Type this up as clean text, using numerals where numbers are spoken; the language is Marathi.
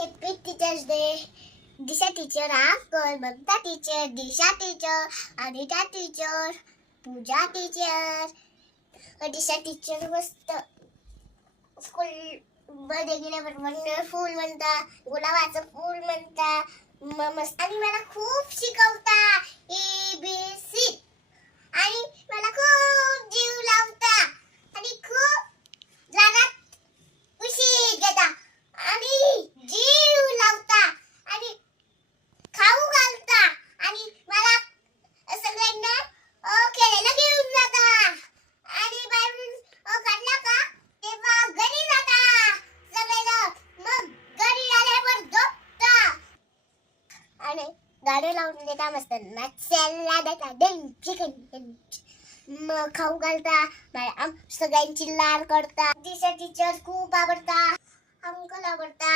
Happy teachers day. Disha teacher, uncle, Mamta teacher, Disha teacher, Anita teacher, Pooja teacher. Disha teacher मस्त स्कूल मध्ये गेल्यावर फूल म्हणता, गुलाबाचं फूल म्हणता, मस्त. आणि मला खूप शिकवता ABC. आणि मला खूप जीव लावता आणि खूप रानात उशी घेता आणि जीव लावता आणि खाऊ घालता आणि मला सगळ्यांना खेळायला घेऊन जाता आणि बाहेरून काढला का तेव्हा घरी जाता सगळेजण. मग घरी आल्यावर झोपता आणि गाडी लावून देता मस्त नाचायला देता चिकन. मग खाऊ घालता, सगळ्यांची लाड करता. दिशा टीचर खूप आवडता, अंकल आवडता.